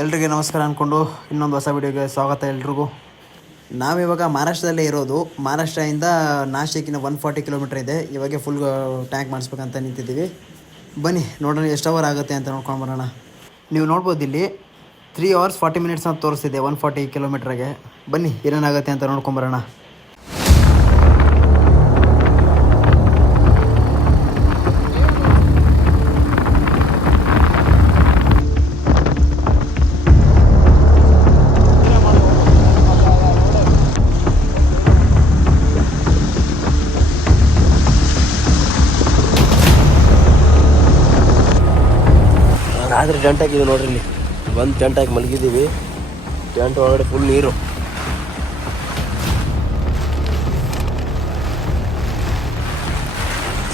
ಎಲ್ರಿಗೆ ನಮಸ್ಕಾರ ಅಂದ್ಕೊಂಡು ಇನ್ನೊಂದು ಹೊಸ ವಿಡಿಯೋಗೆ ಸ್ವಾಗತ ಎಲ್ರಿಗೂ. ನಾವಿವಾಗ ಮಹಾರಾಷ್ಟ್ರದಲ್ಲೇ ಇರೋದು. ಮಹಾರಾಷ್ಟ್ರದಿಂದ ನಾಶಿಕಿನ 140 ಕಿಲೋಮೀಟ್ರ್ ಇದೆ. ಇವಾಗ ಫುಲ್ ಟ್ಯಾಂಕ್ ಮಾಡಿಸ್ಬೇಕಂತ ನಿಂತಿದ್ದೀವಿ. ಬನ್ನಿ ನೋಡೋಣ ಎಷ್ಟು ಅವರ್ ಆಗುತ್ತೆ ಅಂತ ನೋಡ್ಕೊಂಡು ಬರೋಣ. ನೀವು ನೋಡ್ಬೋದು ಇಲ್ಲಿ 3 hours 40 minutes ಅಂತ ತೋರಿಸ್ತಿದೆ 140 ಕಿಲೋಮೀಟ್ರಿಗೆ. ಬನ್ನಿ ಏನೇನಾಗುತ್ತೆ ಅಂತ ನೋಡ್ಕೊಂಬರೋಣ. ರಾತ್ರಿ ಟೆಂಟ್ ಹಾಕಿದ್ದೀವಿ ನೋಡ್ರಿ. ಇಲ್ಲಿ ಬಂದು ಟೆಂಟ್ ಹಾಕಿ ಮಲಗಿದ್ದೀವಿ. ಟೆಂಟ್ ಒಳಗಡೆ ಫುಲ್ ನೀರು.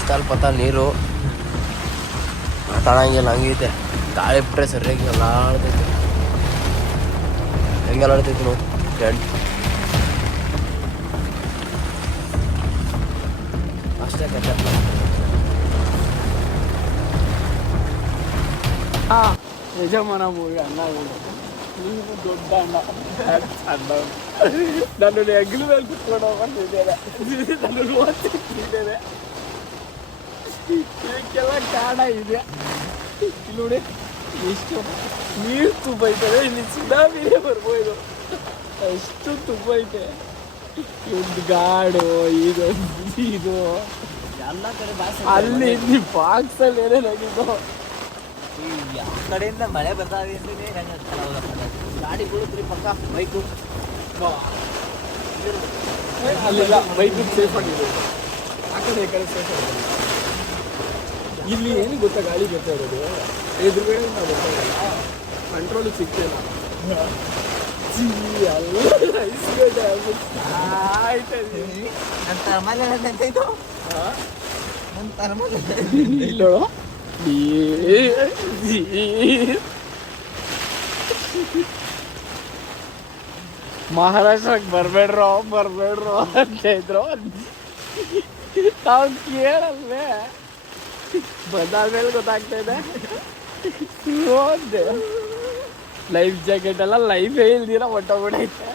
ಸ್ವಲ್ಪ ನೀರು ಮಾತಾಡಂಗಿಲ್ಲ, ಹಂಗೈತೆ. ಗಾಳಿ ಬಿಟ್ರೆ ಸರಿಯಾಗಿ ಎಲ್ಲ ಆಡ್ತೈತೆ. ಹೆಂಗೆಲ್ಲ ಆಡ್ತೈತೆ ನೋಡಿ ಟೆಂಟ್. ಅಷ್ಟೇ ಕಷ್ಟ. ಯಜಮಾನ ಮೂವಿ ಅಣ್ಣ ನೀವು ದೊಡ್ಡ ಅಣ್ಣ ಅಣ್ಣ ನನ್ನನ್ನು ಹೆಗ್ಲು ಮೇಲೆ ಕುತ್ಕೊಂಡು ಹೋಗ್ತಿದ್ದೇನೆ. ನನ್ನನ್ನು ಓದ್ತಿದ್ದೇನೆ. ಇದಕ್ಕೆಲ್ಲ ಕಾರಣ ಇದೆ. ಇಲ್ಲಿ ನೋಡಿ ಎಷ್ಟು ನೀರು ತುಂಬೈತದೆ. ಇಲ್ಲಿ ಸುನಾಮಿನೇ ಬರ್ಬೋದು, ಅಷ್ಟು ತುಂಬೈತೆ. ಒಂದು ಗಾಡು ಇದು ಎಲ್ಲ ಕಡೆ ಅಲ್ಲಿ ಇಲ್ಲಿ ಬಾಕ್ಸಲ್ಲಿ ಏನೇನಾಗಿದ್ದು. ಯಾವ ಕಡೆಯಿಂದ ಮಳೆ ಬರ್ತಾವೆ ಗಾಡಿ ಬೀಳುತ್ರಿ ಪಕ್ಕ. ಬೈಕು ಅಲ್ಲೆಲ್ಲ ಬೈಕ್ ಸೇಫ್ ಆಗಿದೆ. ಆ ಕಡೆ ಈ ಕಡೆ ಸೇಫ್ ಆಗಿದೆ. ಇಲ್ಲಿ ಏನು ಗೊತ್ತಾ, ಗಾಳಿ ಬರ್ತಾ ಇರೋದು ಎದುರುಗಡೆ ನಾವು ಗೊತ್ತಾಗಲ್ಲ, ಕಂಟ್ರೋಲ್ ಸಿಗ್ತಿಲ್ಲ. ಇಲ್ಲೋ ಮಹಾರಾಷ್ಟ್ರಕ್ಕೆ ಬರ್ಬೇಡ್ರೋ ಅಂತ ಇದ್ರು. ನಾವು ಕೇಳಲ್ವೇ, ಬಂದಾದ್ಮೇಲೆ ಗೊತ್ತಾಗ್ತಾ ಇದೆ. ಲೈಫ್ ಜಾಕೆಟ್ ಎಲ್ಲ ಲೈಫೇ ಇಲ್ದಿರ ಹೊಟ್ಟೋಗ್ಬಿಡೈತೆ.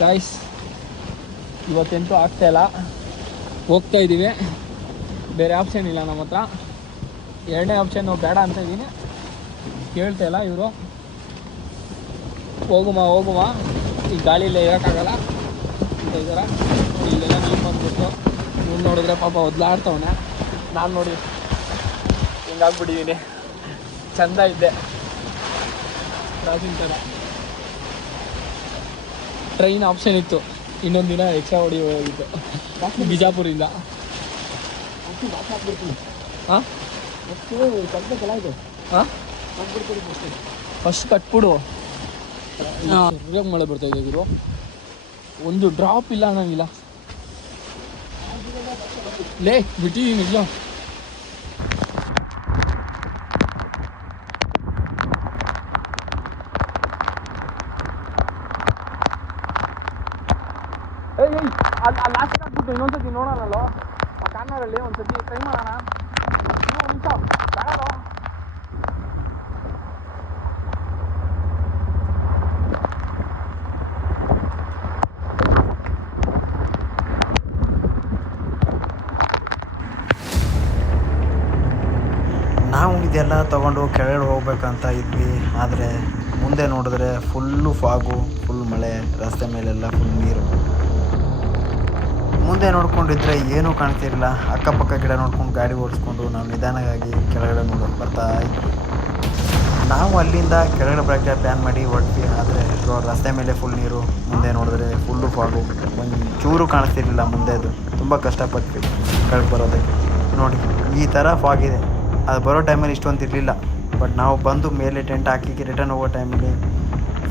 ಗಾಯ್ಸ್ ಇವತ್ತೆಂತೂ ಆಗ್ತಾ ಇಲ್ಲ, ಹೋಗ್ತಾ ಇದ್ದೀವಿ. ಬೇರೆ ಆಪ್ಷನ್ ಇಲ್ಲ ನಮ್ಮ ಹತ್ರ. ಎರಡನೇ ಆಪ್ಷನ್ ಬೇಡ ಅಂತ ಇದ್ದೀನಿ, ಕೇಳ್ತಾ ಇಲ್ಲ ಇವರು. ಹೋಗುಮ ಈ ಗಾಳಿಲೇ ಇರೋಕ್ಕಾಗಲ್ಲ ಅಂತ ಇದ್ದಾರೆ. ಇಲ್ಲೆಲ್ಲ ನೀರು ಬಂದ್ಬಿಟ್ಟು ನೀವು ನೋಡಿದ್ರೆ ಪಾಪ ಒದ್ಲಾಡ್ತವನೆ. ನಾನು ನೋಡಿ ಹಿಂಗಾಗ್ಬಿಟ್ಟಿದ್ದೀನಿ. ಚಂದ ಇದ್ದೆ ರಾಜಿನ ಥರ. ಟ್ರೈನ್ ಆಪ್ಷನ್ ಇತ್ತು, ಇನ್ನೊಂದು ದಿನ ಎಕ್ಸ್ಟ್ರಾ ಹೋಗಿತ್ತು ಬಿಜಾಪುರಿಂದ. ಹಾಂ ಹಾಂ ಫಸ್ಟ್ ಕಟ್ಬಿಡು. ಸರಿಯಾಗಿ ಮಳೆ ಬರ್ತಾ ಇದೆ ಗುರು, ಒಂದು ಡ್ರಾಪ್ ಇಲ್ಲ ಅನ್ನಂಗಿಲ್ಲ. ಲೇ ಬಿಟ್ಟಿದ್ದೀನಿ ಇಲ್ಲ. ಅಲ್ಲಿ ಲಾಸ್ಟ್ ಆಗ್ಬಿಟ್ಟು ಇನ್ನೊಂದ್ಸತಿ ನೋಡೋಣಲ್ಲೋ ಆ ಕಾರ್ನರಲ್ಲಿ ಒಂದ್ಸತಿ ಟ್ರೈ ಮಾಡೋಣ. ನಿಮಿಷ ಬೇಡೋ. ನಾವು ಇದೆಲ್ಲ ತೊಗೊಂಡು ಕೆಳಗಡೆ ಹೋಗ್ಬೇಕಂತ ಇದ್ವಿ. ಆದರೆ ಮುಂದೆ ನೋಡಿದ್ರೆ ಫುಲ್ಲು ಫಾಗು, ಫುಲ್ ಮಳೆ, ರಸ್ತೆ ಮೇಲೆಲ್ಲ ಫುಲ್ ನೀರು. ಮುಂದೆ ನೋಡ್ಕೊಂಡಿದ್ರೆ ಏನೂ ಕಾಣ್ತಿರಲಿಲ್ಲ. ಅಕ್ಕಪಕ್ಕ ಗಿಡ ನೋಡ್ಕೊಂಡು ಗಾಡಿ ಓಡಿಸ್ಕೊಂಡು ನಾವು ನಿಧಾನವಾಗಿ ಕೆಳಗಡೆ ಬರ್ತಾ ಇದ್ವಿ. ನಾವು ಅಲ್ಲಿಂದ ಕೆಳಗಡೆ ಬರೋಕ್ಕೆ ಪ್ಲ್ಯಾನ್ ಮಾಡಿ ಹೊರಟ್ವಿ. ಆದರೆ ರಸ್ತೆ ಮೇಲೆ ಫುಲ್ ನೀರು, ಮುಂದೆ ನೋಡಿದ್ರೆ ಫುಲ್ಲು ಫಾಗು, ಒಂದು ಚೂರು ಕಾಣಿಸ್ತಿರ್ಲಿಲ್ಲ ಮುಂದೆದು. ತುಂಬ ಕಷ್ಟಪಟ್ವಿ ಕೆಳಗೆ ಬರೋದಕ್ಕೆ. ನೋಡಿ ಈ ಥರ ಫಾಗಿದೆ. ಅದು ಬರೋ ಟೈಮಲ್ಲಿ ಇಷ್ಟೊಂದು ಇರಲಿಲ್ಲ. ಬಟ್ ನಾವು ಬಂದು ಮೇಲೆ ಟೆಂಟ್ ಹಾಕಿ ರಿಟರ್ನ್ ಹೋಗೋ ಟೈಮಲ್ಲಿ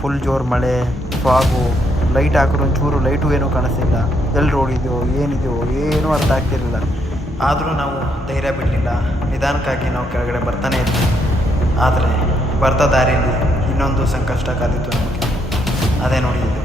ಫುಲ್ ಜೋರು ಮಳೆ, ಫಾಗು. ಲೈಟ್ ಹಾಕಿದ್ರು ಒಂಚೂರು ಲೈಟು ಏನೂ ಕಾಣಿಸ್ತಿಲ್ಲ. ಎಲ್ಲಿ ರೋಡ್ ಇದೆಯೋ ಏನಿದೆಯೋ ಏನೂ ಅರ್ಥ ಆಗ್ತಿರಲಿಲ್ಲ. ಆದರೂ ನಾವು ಧೈರ್ಯ ಬಿಡಲಿಲ್ಲ. ನಿಧಾನಕ್ಕಾಗಿ ನಾವು ಕೆಳಗಡೆ ಬರ್ತಾನೆ ಇದ್ವಿ. ಆದರೆ ಬರ್ತಾ ದಾರಿಯಲ್ಲಿ ಇನ್ನೊಂದು ಸಂಕಷ್ಟ ಕಾದಿತ್ತು ನಮಗೆ. ಅದೇ ನೋಡಿ ಇದು.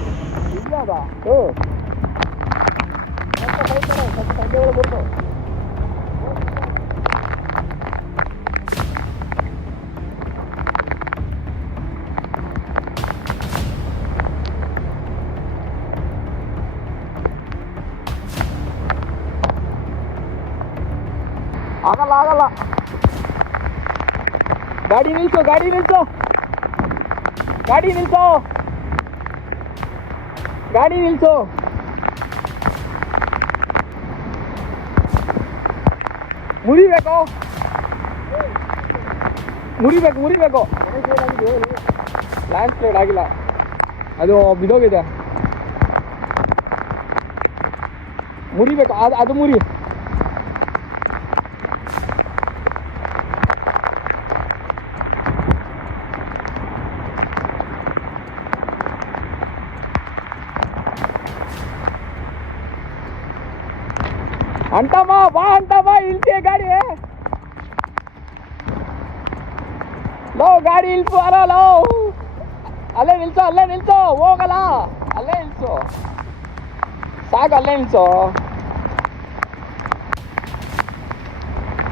ಆಗಲ್ಲ ಆಗಲ್ಲ, ಗಾಡಿ ನಿಲ್ಸು, ಗಾಡಿ ನಿಲ್ಸು, ಗಾಡಿ ನಿಲ್ಸು, ಗಾಡಿ ನಿಲ್ಸು. ಮುರಿಬೇಕು, ಮುರಿಬೇಕು, ಮುರಿಬೇಕು. ಲ್ಯಾಂಡ್ ಸ್ಲೈಡ್ ಆಗಿಲ್ಲ, ಅದು ಬಿದೋಗಿದೆ. ಮುರಿಬೇಕು, ಅದು ಮುರಿ. ಅಂಟಮ್ಮ ಬಾ, ಅಂಟಮ್ಮ ಇಳ್ಸಿ ಗಾಡಿ. ಲೋ ಗಾಡಿ ಇಳ್ಸು, ಅಲ್ಲ ಲೋ, ಅಲ್ಲೇ ನಿಲ್ಸು, ಅಲ್ಲೇ ನಿಲ್ಸು, ಹೋಗಲ್ಲ, ಅಲ್ಲೇ ನಿಲ್ಸು ಸಾಕು, ಅಲ್ಲೇ ನಿಲ್ಸು.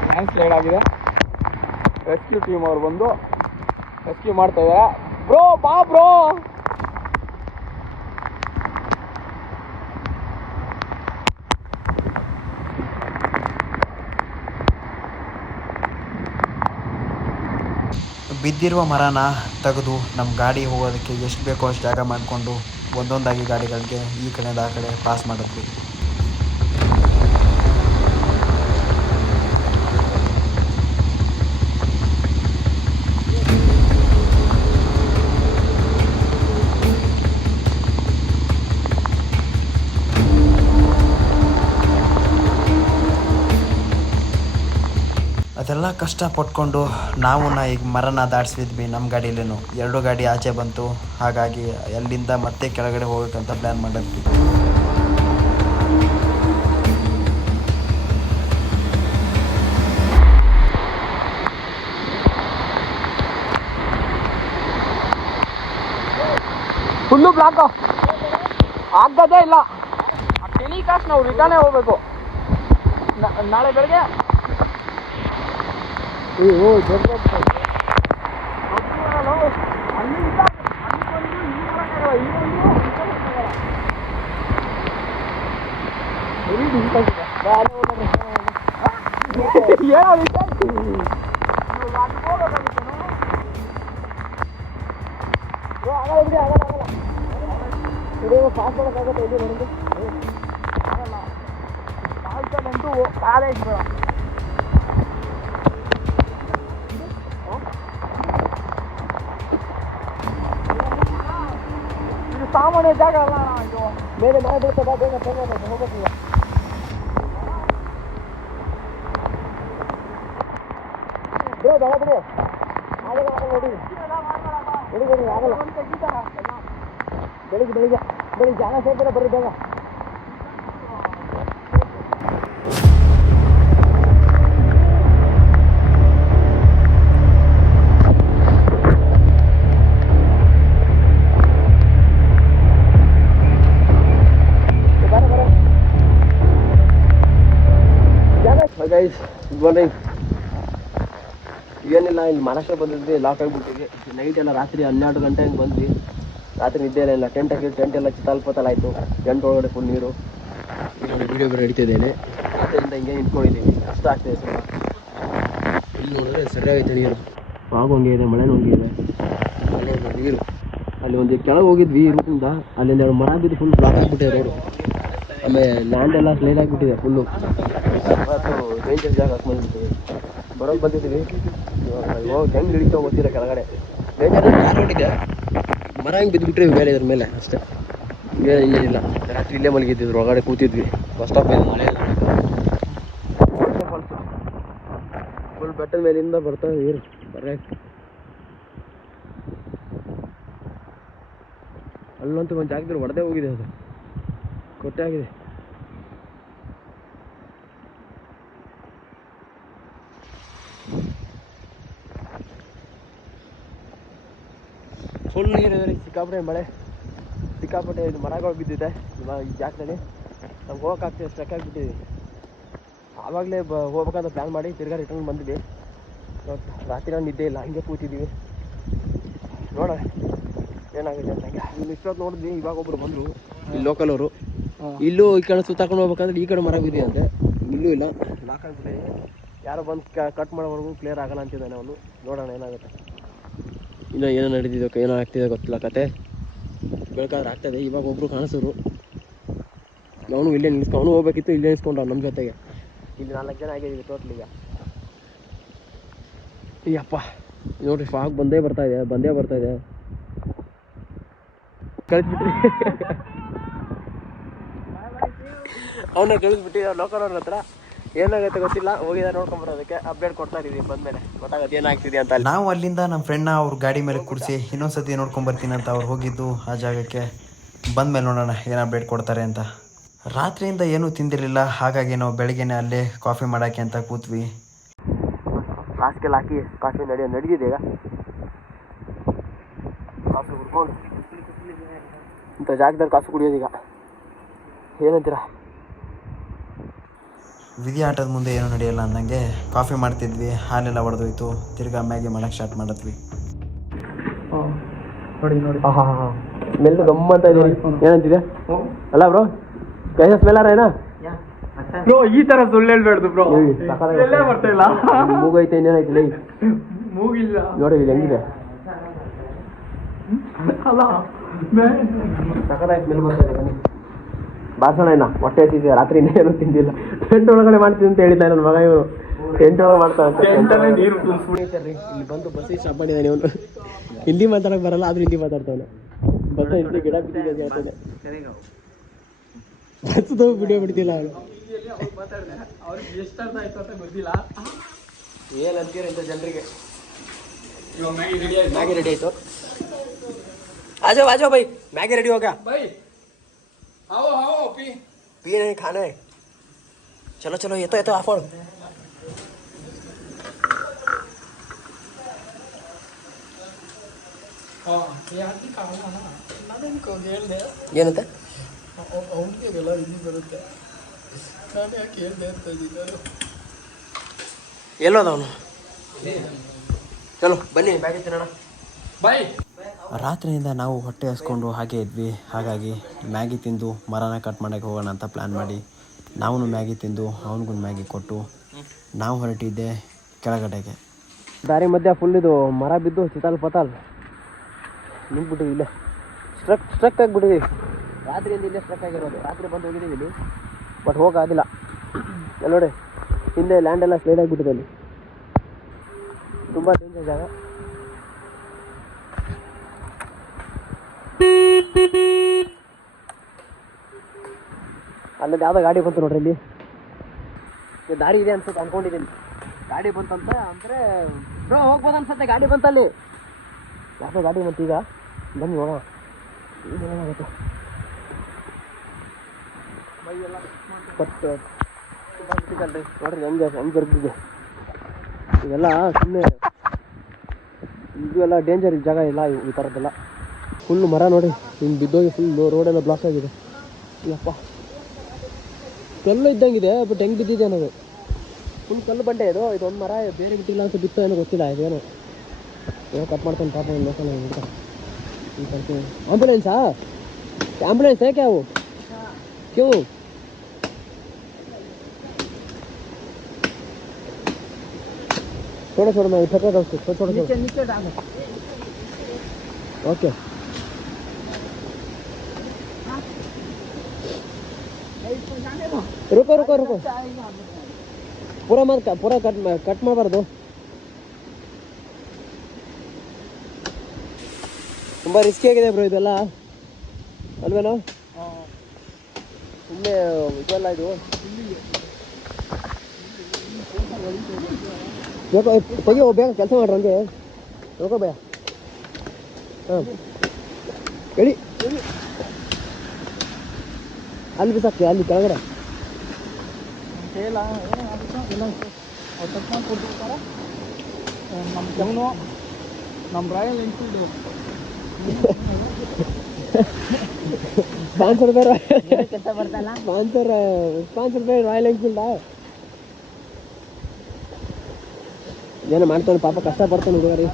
ಲ್ಯಾಂಡ್ ಸ್ಲೈಡ್ ಆಗಿದೆ. ರೆಸ್ಕ್ಯೂ ಟೀಮ್ ಅವ್ರು ಬಂದು ರೆಸ್ಕ್ಯೂ ಮಾಡ್ತಾ ಇದ್ದಾರೆ. ಬ್ರೋ ಬಾ ಬ್ರೋ. ಬಿದ್ದಿರುವ ಮರನ ತೆಗೆದು ನಮ್ಮ ಗಾಡಿ ಹೋಗೋದಕ್ಕೆ ಎಷ್ಟು ಬೇಕೋ ಅಷ್ಟು ಜಾಗ ಮಾಡಿಕೊಂಡು ಒಂದೊಂದಾಗಿ ಗಾಡಿಗಳಿಗೆ ಈ ಕಡೆಯಿಂದ ಆ ಕಡೆ ಪಾಸ್ ಮಾಡಿದ್ವಿ. ಅದೆಲ್ಲ ಕಷ್ಟಪಟ್ಕೊಂಡು ನಾವು ಈಗ ಮರನ ದಾಟಿಸಿದ್ವಿ. ನಮ್ಮ ಗಾಡಿಲೇನು 2 ಗಾಡಿ ಆಚೆ ಬಂತು. ಹಾಗಾಗಿ ಅಲ್ಲಿಂದ ಮತ್ತೆ ಕೆಳಗಡೆ ಹೋಗ್ಬೇಕಂತ ಪ್ಲ್ಯಾನ್ ಮಾಡಿದ್ವಿ. ಫುಲ್ಲು ಬ್ಲಾಕು, ಆಗದೇ ಇಲ್ಲ. ಟೆಲಿಕಾಸ್ಟ್ ನಾವು ರಿಟರ್ನೇ ಹೋಗ್ಬೇಕು ನಾಳೆ ಬೆಳಗ್ಗೆ. ಸಾಮಾನ್ಯ ಜಾಗ ಅಲ್ಲ, ಇದು ಬೇರೆ ಮನೆ ಬೀಳ್ತದ, ಬೇಗ ಹೋಗ್ಬೇಕು. ಬೆಳಿಗ್ಗೆ ಜಾಗ ಸೇರ್ತಾರೆ, ಬರ್ರಿ ಬೇಗ. Guys good morning. ಏನಿಲ್ಲ, ಇಲ್ಲಿ ಮಹಾರಾಷ್ಟ್ರ ಬಂದಿದ್ವಿ, ಲಾಕ್ ಆಗಿಬಿಟ್ಟಿದ್ವಿ. ನೈಟ್ ಎಲ್ಲ ರಾತ್ರಿ 12 ಗಂಟೆ ಹಂಗೆ ಬಂದ್ವಿ. ರಾತ್ರಿ ನಿದ್ದೆ ಇಲ್ಲ. ಟೆಂಟ್ ಎಲ್ಲ ಚಿತ್ತಲ್ಪತ್ತಲ್ಲ ಆಯಿತು. ಟೆಂಟ್ ಒಳಗಡೆ ಫುಲ್ ನೀರು. ವೀಡಿಯೋ ಬೇರೆ ಹಿಡಿತಿದ್ದೇನೆ. ರಾತ್ರಿಯಿಂದ ಹಿಂಗೆ ನಿಂತ್ಕೊಂಡಿದ್ದೀವಿ. ಕಷ್ಟ ಆಗ್ತಿದೆ ಸ್ವಲ್ಪ. ಇಲ್ಲಿ ನೋಡಿದ್ರೆ ಸರಿಯಾಗೈತೆ ನೀರು. ಹಂಗೆ ಇದೆ, ಮಳೆನೂ ಹಂಗೆ ಇದೆ. ನೀರು ಅಲ್ಲಿ ಒಂದು ಕೆಳಗೆ ಹೋಗಿದ್ವಿ ರೂಟಿಂದ. ಅಲ್ಲಿಂದ 2 ಮರ ಬಿದ್ದು ಫುಲ್ ಬ್ಲಾಕ್ ಆಗಿಬಿಟ್ಟಿದೆ ರೋಡು. ಆಮೇಲೆ ಲ್ಯಾಂಡ್ ಎಲ್ಲ ಸ್ಲೈಡ್ ಆಗಿಬಿಟ್ಟಿದೆ ಫುಲ್ಲು. ಡೇಂಜರ್ ಜಾಗ ಹಾಕ್ಬಂದ್ಬಿಟ್ಟಿದೆ. ಬರೋದು ಬಂದಿದ್ದೀವಿ. ಇವಾಗ ಹೆಂಗೆ ಹಿಡಿತಾವ ಗೊತ್ತಿಲ್ಲ ಕೆಳಗಡೆ. ಡೇಂಜರ್ ರೋಡಿದೆ, ಮರ ಹೆಂಗೆ ಬಿದ್ದುಬಿಟ್ರೆ ಮೇಲೆ ಇದ್ರ ಮೇಲೆ ಅಷ್ಟೇ. ಇನ್ನೇನಿಲ್ಲ. ರಾತ್ರಿ ಇಲ್ಲೇ ಮಲಗಿದ್ದಿದ್ರು, ಹೊರಗಡೆ ಕೂತಿದ್ವಿ ಬಸ್ ಸ್ಟಾಪ್ ಮೇಲೆ. ಮಳೆ ಫುಲ್ ಬೆಟ್ಟದ ಮೇಲಿಂದ ಬರ್ತಾ ನೀರು ಬರೇ. ಅಲ್ಲಂತೂ ಒಂದು ಜಾಗದಲ್ಲಿ ಹೊಡೆದೇ ಹೋಗಿದೆ, ಅದು ಕೊಟ್ಟೆ ಆಗಿದೆ. ಫುಲ್ ನೀರು, ಸಿಕ್ಕಾಪಟ್ಟೆ ಮಳೆ, ಸಿಕ್ಕಾಪಟ್ಟೆ ಇದು ಮರಗಳು ಬಿದ್ದಿದೆ ಈ ಜಾಗದಲ್ಲಿ. ನಮ್ಗೆ ಹೋಗೋಕ್ಕಾಗ್ತದೆ ಸ್ಟ್ರಕ್ ಆಗಿಬಿಟ್ಟಿದ್ವಿ. ಆವಾಗಲೇ ಹೋಗ್ಬೇಕಾದ್ರೆ ಪ್ಲ್ಯಾನ್ ಮಾಡಿ ತಿರ್ಗಾ ರಿಟರ್ನ್ ಬಂದ್ವಿ. ರಾತ್ರಿ ನಾನು ನಿದ್ದೆ ಇಲ್ಲ, ಹಂಗೆ ಕೂತಿದ್ದೀವಿ. ನೋಡೋಣ ಏನಾಗಿದೆ ಅಂತ. ಇಲ್ಲಿ ಇಷ್ಟೊತ್ತು ನೋಡಿದ್ವಿ, ಇವಾಗ ಒಬ್ರು ಬಂದರು ಇಲ್ಲಿ ಲೋಕಲ್ ಅವರು. ಇಲ್ಲೂ ಈ ಕಡೆ ಸುತ್ತಾಕೊಂಡು ಹೋಗ್ಬೇಕಂದ್ರೆ ಈ ಕಡೆ ಮರ ಬಿದ್ದಿದೆ ಇಲ್ಲೂ ಇಲ್ಲ, ಲಾಕ್ ಆಗಿಬಿಟ್ಟಿದೆ. ಯಾರೋ ಬಂದು ಕಟ್ ಮಾಡೋವರೆಗೂ ಕ್ಲಿಯರ್ ಆಗಲ್ಲ ಅಂತಿದ್ದಾನೆ ಅವನು. ನೋಡೋಣ ಏನಾಗುತ್ತೆ. ಇನ್ನೂ ಏನೋ ನಡೀತಿದೆ, ಏನೋ ಆಗ್ತಿದೆ ಗೊತ್ತಿಲ್ಲ ಕತೆ. ಬೆಳಕಾದ್ರೆ ಆಗ್ತದೆ. ಇವಾಗ ಒಬ್ಬರು ಕಾಣಿಸೋರು, ಅವನು ಇಲ್ಲೇ ಅವನು ಹೋಗ್ಬೇಕಿತ್ತು, ಇಲ್ಲೇ ನಿಲ್ಸ್ಕೊಂಡು ನಮ್ಮ ಜೊತೆಗೆ. ಇಲ್ಲಿ 4 ಜನ ಆಗಿದ್ದೀವಿ ಟೋಟ್ಲ್ ಈಗ. ಅಯ್ಯಪ್ಪ ನೋಡ್ರಿ, ಫಾಗ್ ಬಂದೇ ಬರ್ತಾ ಇದೆ. ಕಳಿಸ್ಬಿಟ್ರಿ ಅವನ್ನ ಕಳಿಸ್ಬಿಟ್ಟು ಲೋಕಲ್ ಅವ್ರ ಹತ್ರ ಏನಾಗುತ್ತೆ ಗೊತ್ತಿಲ್ಲ, ಹೋಗಿದ್ದಾರೆ ನೋಡ್ಕೊಂಬರೋದಕ್ಕೆ. ಅಪ್ಡೇಟ್ ಕೊಡ್ತಾ ಇದೀವಿ, ಬಂದಮೇಲೆ ಗೊತ್ತಾಗುತ್ತೆ ಏನಾಗ್ತಿದೆ ಅಂತ. ನಾವು ಅಲ್ಲಿಂದ ನಮ್ಮ ಫ್ರೆಂಡ್ನ ಅವ್ರ ಗಾಡಿ ಮೇಲೆ ಕೂರಿಸಿ ಇನ್ನೊಂದ್ಸತಿ ನೋಡ್ಕೊಂಬರ್ತೀನಿ ಅಂತ ಅವ್ರು ಹೋಗಿದ್ದು ಆ ಜಾಗಕ್ಕೆ. ಬಂದಮೇಲೆ ನೋಡೋಣ ಏನು ಅಪ್ಡೇಟ್ ಕೊಡ್ತಾರೆ ಅಂತ. ರಾತ್ರಿಯಿಂದ ಏನೂ ತಿಂದಿರಲಿಲ್ಲ, ಹಾಗಾಗಿ ನಾವು ಬೆಳಗ್ಗೆನೇ ಅಲ್ಲೇ ಕಾಫಿ ಮಾಡೋಕ್ಕೆ ಅಂತ ಕೂತ್ವಿ. ಕಾಸ್ಗೆಲ್ಲ ಹಾಕಿ ಕಾಫಿ ನಡೀತಿದೆ ಈಗ. ಕಾಫಿ ಕುಡ್ಕೊಂಡು ಇಂಥ ಜಾಗದಲ್ಲಿ ಕಾಫಿ ಕುಡಿಯೋದು ಈಗ. ಏನಂತೀರ? ವಿಧಿ ಆಟದ ಮುಂದೆ ಏನೂ ನಡೆಯಲ್ಲ ಅಂದಂಗೆ ಕಾಫಿ ಮಾಡ್ತಿದ್ವಿ. ಹಾಲೆಲ್ಲ ಒಡೆದೋಯ್ತು. ತಿರ್ಗಾ ಮ್ಯಾಗಿ ಮಾಡೋಕ್ಕೆ ಸ್ಟಾರ್ಟ್ ಮಾಡಿದ್ವಿ. ನೋಡಿ ಸ್ಮೆಲ್ ಗಮ್ಮಂತ ಇದೆ. ಏನಂತಿದೆ ಅಲ್ಲ ಬ್ರೋ? ಕೈ ಸ್ಮೆಲ್ಲಾರ ಏನಾ ಬ್ರೋ? ಈ ತರ ಸುಳ್ಳು ಹೇಳ್ಬೇಡ್ದು ಬ್ರೋ, ಬರ್ತಾ ಇಲ್ಲ. ಮೂಗೈತೆ, ಇನ್ನೇನೈತಿಲ್ಲ ಮೂಗಿಲ್ಲ ನೋಡಿ, ಇದು ಹೆಂಗಿದೆ ಅಲ್ಲ. ಸಕತ್ತಾಗಿ ಸ್ಮೆಲ್ ಬರ್ತಾ ಇದೆ. ಬನ್ನಿ ಬಾರ್ಸೋಣ. ಇನ್ನ ಹೊಟ್ಟೆ ಹಸಿದೆ, ರಾತ್ರಿ ಇನ್ನೇನು ತಿಂದಿಲ್ಲ. ಟೆಂಟ್ ಒಳಗಡೆ ಮಾಡ್ತೀನಿ ಅಂತ ಹೇಳಿದ್ದ ನನ್ನ ಮಗ. ಇವರು ಟೆಂಟ್ ಒಳಗೆ ಮಾಡ್ತಾನೆ. ನೀರು ಇಲ್ಲಿ ಬಂದು ಬಸ್ ಸ್ಟಾಪ್ ಮಾಡಿದ್ದಾನೆ ಇವನು. ಹಿಂದಿ ಮಾತಾಡಕ್ಕೆ ಬರಲ್ಲ, ಆದ್ರೂ ಹಿಂದಿ ಮಾತಾಡ್ತಾನೆ. ಬಸ್ ಇಲ್ಲಿ ಗಿಡ ಬಿಟ್ಟಿದೆ ಆಗ್ತದೆ. ಬಸ್ದು ವಿಡಿಯೋ ಬಿಡ್ತಿಲ್ಲ ಅವನು. ಅವ್ರಿಗೆ ಎಷ್ಟು ಅರ್ಥ ಆಯ್ತು ಅಂತ ಗೊತ್ತಿಲ್ಲ. ಏನಂತೀರ ಇಂಥ ಜನರಿಗೆ? ಇವಾಗ ಮ್ಯಾಗಿ ರೆಡಿ ಆಯ್ತು. आजो भाई, मैगी रेडी हो गया भाई. आओ पी नहीं खाना है. चलो ये तो आप ಏನಂತೆ ಎಲ್ಲೋದ ಅವನು? ಚಲೋ ಬನ್ನಿ ಮ್ಯಾಗಿ ತಿನ್ನೋಣ. ಬಾಯ್. ರಾತ್ರಿಯಿಂದ ನಾವು ಹೊಟ್ಟೆ ಹಸ್ಕೊಂಡು ಹಾಗೆ ಇದ್ವಿ. ಹಾಗಾಗಿ ಮ್ಯಾಗಿ ತಿಂದು ಮರನ ಕಟ್ ಮಾಡೋಕ್ಕೆ ಹೋಗೋಣ ಅಂತ ಪ್ಲ್ಯಾನ್ ಮಾಡಿ ನಾವು ಮ್ಯಾಗಿ ತಿಂದು ಅವನಿಗೂ ಮ್ಯಾಗಿ ಕೊಟ್ಟು ನಾವು ಹೊರಟಿದ್ದೆ ಕೆಳಗಡೆಗೆ. ದಾರಿ ಮಧ್ಯ ಫುಲ್ ಇದು ಮರ ಬಿದ್ದು ಚಿತಾಲ್ ಪತಾಲ್ ನಿಂತ್ಬಿಟ್ಟಿವಿ. ಇಲ್ಲೇ ಸ್ಟ್ರಕ್ ಆಗಿಬಿಟ್ಟಿದ್ದೀವಿ. ರಾತ್ರಿಯಿಂದ ಇಲ್ಲೇ ಸ್ಟ್ರಕ್ ಆಗಿರೋದು. ರಾತ್ರಿ ಬಂದು ಹೋಗಿದ್ದೀವಿ ಇಲ್ಲಿ, ಬಟ್ ಹೋಗಾಗಿಲ್ಲ. ಅಲ್ಲಿ ನೋಡಿ, ಹಿಂದೆ ಲ್ಯಾಂಡ್ ಎಲ್ಲ ಸ್ಲೈಡ್ ಆಗಿಬಿಟ್ಟಿದೆ. ಅಲ್ಲಿ ತುಂಬ ಡೇಂಜರ್ ಜಾಗ. ಅಲ್ಲೊಂದು ಯಾವುದೋ ಗಾಡಿ ಬಂತು ನೋಡ್ರಿ. ಇಲ್ಲಿ ದಾರಿ ಇದೆ ಅನ್ಸುತ್ತೆ, ಅನ್ಕೊಂಡಿದ್ದೀನಿ. ಗಾಡಿ ಬಂತಂತ ಅಂದರೆ ಬ್ರೋ ಹೋಗ್ಬೋದು ಅನ್ಸುತ್ತೆ. ಗಾಡಿ ಬಂತಲ್ಲಿ, ಯಾವುದೋ ಗಾಡಿ ಬಂತು. ಈಗ ಬನ್ನಿ ಹೋಗೋಣ, ಈಗ ಏನಾಗುತ್ತೆ. ನೋಡ್ರಿ ಹೆಂಗೆ ಜರುಗಿದೆ ಇದೆಲ್ಲ. ಸುಮ್ಮನೆ ಇದು ಎಲ್ಲ ಡೇಂಜರ್ ಜಾಗ ಇಲ್ಲ ಈ ಥರದ್ದೆಲ್ಲ. ಫುಲ್ಲು ಮರ ನೋಡಿ, ಹಿಂಗೆ ಬಿದ್ದೋಗಿ ಫುಲ್ ರೋಡೆಲ್ಲ ಬ್ಲಾಕ್ ಆಗಿದೆ. ಇಲ್ಲಪ್ಪ, ಕಲ್ಲು ಇದ್ದಂಗಿದೆ, ಬಟ್ ಹೆಂಗೆ ಬಿದ್ದಿದೆ ಅನ್ನೋದು. ಫುಲ್ ಕಲ್ಲು ಬಂಡೆ ಇದು. ಇದೊಂದು ಮರ ಬೇರೆ ಬಿಟ್ಟಿಲ್ಲ ಅಂತ ಬಿತ್ತು ಏನೋ ಗೊತ್ತಿಲ್ಲ. ಇದೇನು ಏನೋ ಕಟ್ ಮಾಡ್ತಾನೆ ಪಾಪ. ನೋಡ್ತಾನೆ ಈ ಸರ್ತಿ ಆಂಬುಲೆನ್ಸಾ? ಆಂಬುಲೆನ್ಸ್ है क्या वो? क्यों? थोड़ा मैं उठा कर उसको थोड़ा नीचे डालो. ओके रुको पूरा कट ಮಾಡಬಾರದು. ತುಂಬ ರಿಸ್ಕಿ ಆಗಿದೆ ಬ್ರೋ ಇದೆಲ್ಲ, ಅಲ್ವೇನೋ? ಸುಮ್ಮನೆ ಇದೆಲ್ಲ ಇದು ತೆಗಿಯೋ, ಬೇಗ ಕೆಲಸ ಮಾಡ್ರಿ. ಹಂಗೆ ನೋಡ್ಕೋ ಭಯ. ಹಾಂ ಹೇಳಿ, ಅಲ್ಲಿ ಬಿಸಾಕ್ತೀವಿ, ಅಲ್ಲಿ ಕೆಳಗಡೆ. ನಮ್ಮ ರಾಯಲ್ ಎನ್ಫೀಲ್ಡು ₹500 ₹500 ರಾಯಲ್ ಎನ್ಫೀಲ್ಡ ಏನೋ ಮಾಡ್ತಾನೆ ಪಾಪ, ಕಷ್ಟಪಡ್ತಾನೆ ಹುಡುಗರಿ.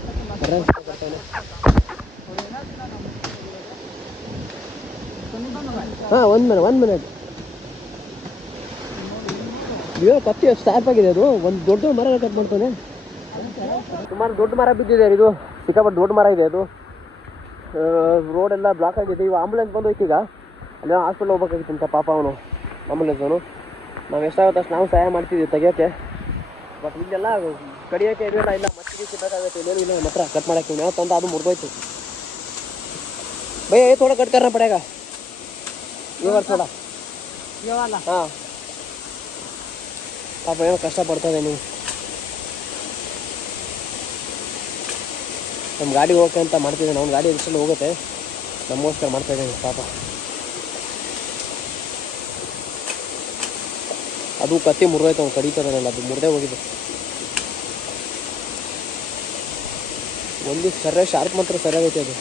ಹಾಂ, 1 ಮಿನಿಟ್. ಇವಾಗ ಕತ್ತಿ ಎಷ್ಟು ಶಾರ್ಪ್ ಆಗಿದೆ ಅದು. ಒಂದು ದೊಡ್ಡ ಮರ ಕಟ್ ಮಾಡ್ತಾನೆ. ಸುಮಾರು ದೊಡ್ಡ ಮರ ಬಿದ್ದಿದೆ ಇದು, ಸಿಕ್ಕಾಪಟ್ಟೆ ದೊಡ್ಡ ಮರ ಇದೆ ಅದು. ರೋಡೆಲ್ಲ ಬ್ಲಾಕ್ ಆಗಿದೆ. ಇವಾಗ ಆಂಬುಲೆನ್ಸ್ ಬಂದು ಹೋಯ್ತೀಗ, ಅಲ್ಲಿ ಹಾಸ್ಪಿಟ್ಲ್ ಹೋಗ್ಬೇಕಾಗಿತ್ತಂತ ಪಾಪ ಅವನು, ಆಂಬುಲೆನ್ಸ್ ಅವನು. ನಾವು ಎಷ್ಟಾಗುತ್ತೆ ಅಷ್ಟು ನಾವು ಸಹಾಯ ಮಾಡ್ತಿದ್ದೀವಿ ತೆಗಿಯೋಕ್ಕೆ. ಬಟ್ ಇಲ್ಲೆಲ್ಲ ಕಡಿಯೋಕ್ಕೆ ಇದೆಯಲ್ಲ, ಇಲ್ಲ ಮಚ್ಚಿಗೆ ಬೇಕಾಗುತ್ತೆ. ಇಲ್ಲೇನು ಇಲ್ಲ ನಮ್ಮ ಹತ್ರ ಕಟ್ ಮಾಡೋಕ್ಕೆ. ನಾವು ತಂದು ಅದು ಮುರಿದೋಯ್ತು. ಭಯ ಥೋड़ा कट करना पड़ेगा ये बार थोड़ा ये वाला. हाँ ಪಾಪ ಏನೋ ಕಷ್ಟಪಡ್ತದೆ. ನೀವು ನಮ್ಮ ಗಾಡಿ ಹೋಗಕ್ಕೆ ಅಂತ ಮಾಡ್ತಿದ್ದಾನೆ. ಅವ್ನ ಗಾಡಿ ಎಷ್ಟೆಲ್ಲ ಹೋಗುತ್ತೆ, ನಮಗೋಸ್ಕರ ಮಾಡ್ತಾ ಇದ್ದಾನೆ ಪಾಪ. ಅದು ಕತ್ತಿ ಮುರಿದೋಯ್ತು, ಅವ್ನು ಕಡಿತದಲ್ಲ, ಅದು ಮುರಿದೇ ಹೋಗಿದೆ. ಒಂದು ಸರಿಯಾಗಿ ಶಾರ್ಪ್ ಮಾತ್ರ ಸರಿಯಾಗೈತೆ, ಅದು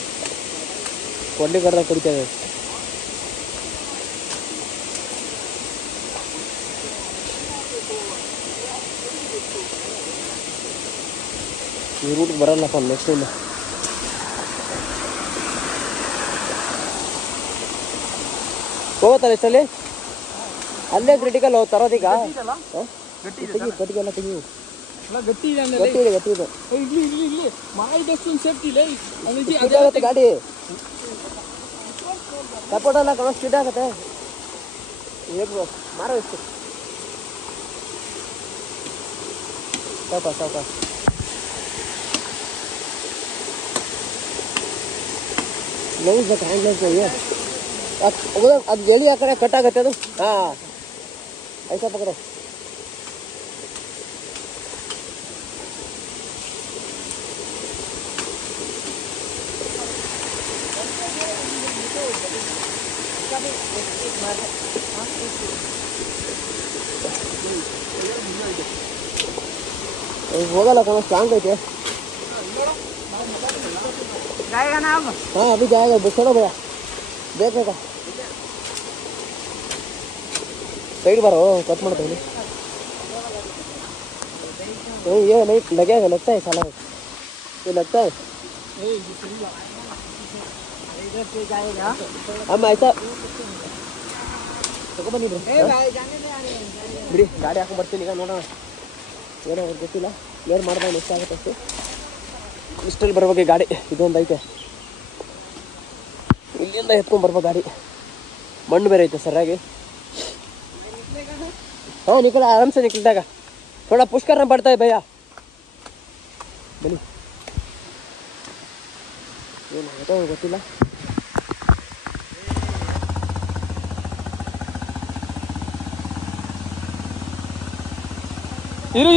ಕೊಡ್ಲಿಗಾರ್ದಾಗ ಕಡಿತಾ ಇದೆ. ಈ ರೂಟ್ಗೆ ಬರಲ್ಲಪ್ಪ ನೆಕ್ಸ್ಟ್ ಟೈಮ್. ಹೋಗುತ್ತಲ್ಲ ಇಷ್ಟಲ್ಲಿ, ಅಲ್ಲೇ ಕ್ರಿಟಿಕಲ್ ತರೋದೀಗ. ಕಟ್ಟಿಗೆಲ್ಲ ತೆಗಿ, ಗಟ್ಟಿ ಇದೆ ಗಟ್ಟಿ ಇದೆ, ಗಟ್ಟಿ ಇದೆ. ಇಲ್ಲಿ ಮಾಡಿ ಸೇಫ್ಟಿ ಇಲ್ಲ ಆಗುತ್ತೆ ಗಾಡಿ. ಸಪೋರ್ಟ್ ಎಲ್ಲ ಕಣ ಸ್ಪೀಡ್ ಆಗುತ್ತೆ. ಹೇಗೆ ಮಾರೋ ಎಷ್ಟು ಸಾವಕಾಶ ಸಾವಕಾಶ. ग्लव्स ಬೇಕು, ಹ್ಯಾಂಡ್ ಗ್ಲವ್ಸ್ चाहिए. ಅದು ಜಲ್ದಿ ಆ ಕಡೆ ಕಟ್ ಆಗುತ್ತೆ ಅದು. ಹಾಂ ಐಸಾ ಪಕಡೋ. ಹೋಗಲ್ಲ ಕಣ, ಸ್ಟ್ರಾಂಗ್ ಐತೆ. हाँ अभी जाएगा, छोड़ो भैया, देखेगा. साइड बारो कट मारता है. ये नहीं लगेगा, लगता है साला, ये लगता है. हम ऐसा ಬನ್ನಿ ಬಿಡಿ, ಗಾಡಿ ಹಾಕೊಂಡು ಬರ್ತೀನಿ ಈಗ. ನೋಡೋಣ ಏನೋ ಗೊತ್ತಿಲ್ಲ, ಏನು ಮಾಡ್ದಾಗ ಎಷ್ಟಾಗುತ್ತೆ ಅಷ್ಟು. ಇಷ್ಟಲ್ಲಿ ಬರ್ಬೇಕು ಗಾಡಿ. ಇದೊಂದು ಐತೆ, ಇಲ್ಲಿಂದ ಎತ್ಕೊಂಡು ಬರ್ಬೇಕು ಗಾಡಿ. ಮಣ್ಣು ಬೇರೆ ಐತೆ ಸರಿಯಾಗಿ. हाँ निकल, आराम से निकल जाएगा. थोड़ा पुश करना पड़ता है भैया. बनी ಏನಾಗುತ್ತೋ ಗೊತ್ತಿಲ್ಲ. ಇರು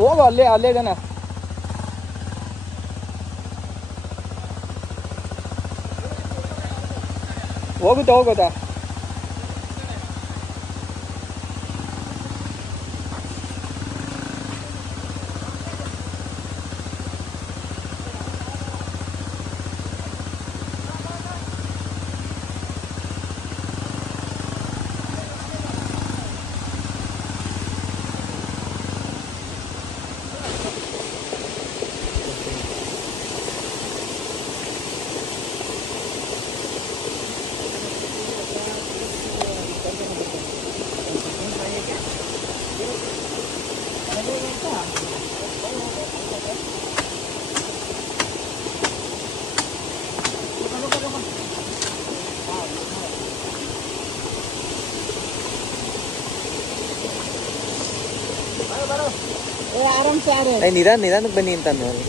ಹೋಗು, ಅಲ್ಲೇ ಇದ್ದಾನೆ. ಹೋಗುತ್ತಾ ನಿಧಾನಕ್ಕೆ ಬನ್ನಿ ಅಂತ ನೋಡಿ.